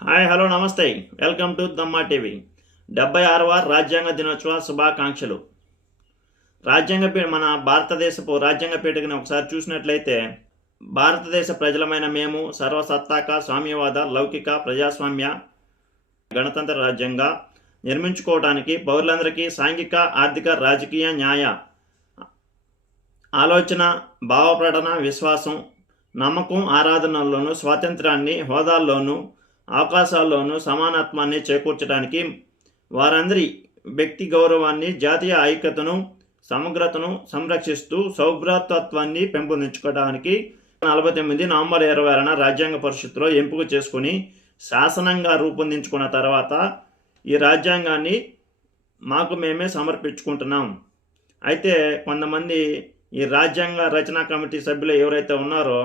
Hi hello namaste. Welcome to Dhamma TV. డెబ్బై ఆరవ రాజ్యాంగ దినోత్సవ శుభాకాంక్షలు. రాజ్యాంగ పీ మన భారతదేశపు రాజ్యాంగ పీఠకని ఒకసారి చూసినట్లయితే భారతదేశ ప్రజలమైన మేము సర్వసత్తాక స్వామ్యవాద లౌకిక ప్రజాస్వామ్య గణతంత్ర రాజ్యంగా నిర్మించుకోవడానికి పౌరులందరికీ సాంఘిక ఆర్థిక రాజకీయ న్యాయ ఆలోచన భావప్రకటన విశ్వాసం నమ్మకం ఆరాధనల్లోనూ స్వాతంత్రాన్ని హోదాల్లోనూ అవకాశాల్లోనూ సమానత్వాన్ని చేకూర్చడానికి వారందరి వ్యక్తి గౌరవాన్ని జాతీయ ఐక్యతను సమగ్రతను సంరక్షిస్తూ సౌభ్రాతత్వాన్ని పెంపొందించుకోవడానికి నలభై తొమ్మిది నవంబర్ ఇరవై ఆరున రాజ్యాంగ పరిషత్తులో ఎంపిక చేసుకుని శాసనంగా రూపొందించుకున్న తర్వాత ఈ రాజ్యాంగాన్ని మాకు మేమే సమర్పించుకుంటున్నాం. అయితే కొంతమంది ఈ రాజ్యాంగ రచనా కమిటీ సభ్యులు ఎవరైతే ఉన్నారో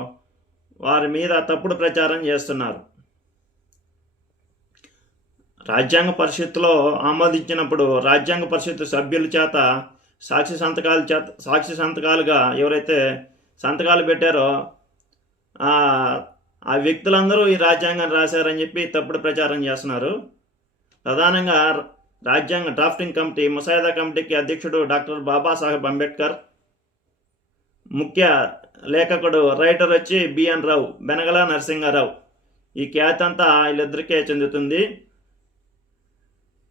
వారి మీద తప్పుడు ప్రచారం చేస్తున్నారు. రాజ్యాంగ పరిషత్తులో ఆమోదించినప్పుడు రాజ్యాంగ పరిషత్తు సభ్యుల చేత సాక్షి సంతకాలు చేత సాక్షి సంతకాలుగా ఎవరైతే సంతకాలు పెట్టారో ఆ ఆ వ్యక్తులందరూ ఈ రాజ్యాంగాన్ని రాశారని చెప్పి తప్పుడు ప్రచారం చేస్తున్నారు. ప్రధానంగా రాజ్యాంగ డ్రాఫ్టింగ్ కమిటీ ముసాయిదా కమిటీకి అధ్యక్షుడు డాక్టర్ బాబాసాహెబ్ అంబేద్కర్ ముఖ్య లేఖకుడు రైటర్ వచ్చి బిఎన్ రావు బెనగల నరసింహారావు. ఈ ఖ్యాతి అంతా వీళ్ళిద్దరికే చెందుతుంది.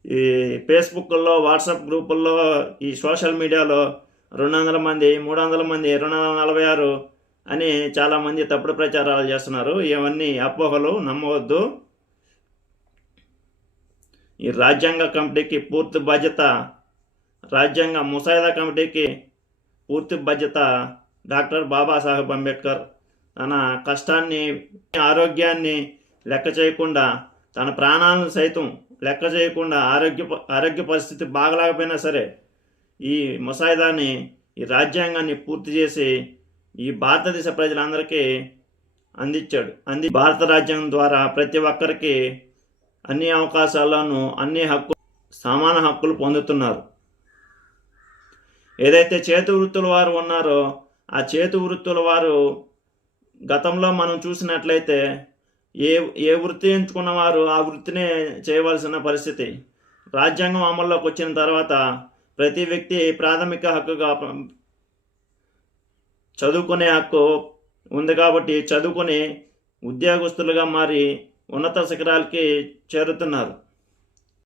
ఈ ఫేస్బుక్లో వాట్సాప్ గ్రూపుల్లో ఈ సోషల్ మీడియాలో రెండు వందల మంది మూడు వందల మంది రెండు వందల నలభై ఆరు అని చాలామంది తప్పుడు ప్రచారాలు చేస్తున్నారు. ఇవన్నీ అపోహలు నమ్మవద్దు. ఈ రాజ్యాంగ కమిటీకి పూర్తి బాధ్యత రాజ్యాంగ ముసాయిదా కమిటీకి పూర్తి బాధ్యత డాక్టర్ బాబాసాహెబ్ అంబేద్కర్. తన కష్టాన్ని ఆరోగ్యాన్ని లెక్క చేయకుండా తన ప్రాణాలను సైతం లెక్క చేయకుండా ఆరోగ్య ఆరోగ్య పరిస్థితి బాగలేకపోయినా సరే ఈ ముసాయిదాని ఈ రాజ్యాంగాన్ని పూర్తి చేసి ఈ భారతదేశ ప్రజలందరికీ అందించాడు. అంది భారత రాజ్యాంగం ద్వారా ప్రతి ఒక్కరికి అన్ని అవకాశాలను అన్ని హక్కు సమాన హక్కులు పొందుతున్నారు. ఏదైతే చేతి వృత్తుల వారు ఉన్నారో ఆ చేతి వృత్తుల వారు గతంలో మనం చూసినట్లయితే ఏ ఏ వృత్తి ఎంచుకున్న వారు ఆ వృత్తినే చేయవలసిన పరిస్థితి. రాజ్యాంగం అమల్లోకి వచ్చిన తర్వాత ప్రతి వ్యక్తి ప్రాథమిక హక్కుగా చదువుకునే హక్కు ఉంది కాబట్టి చదువుకుని ఉద్యోగస్తులుగా మారి ఉన్నత శిఖరాలకి చేరుతున్నారు.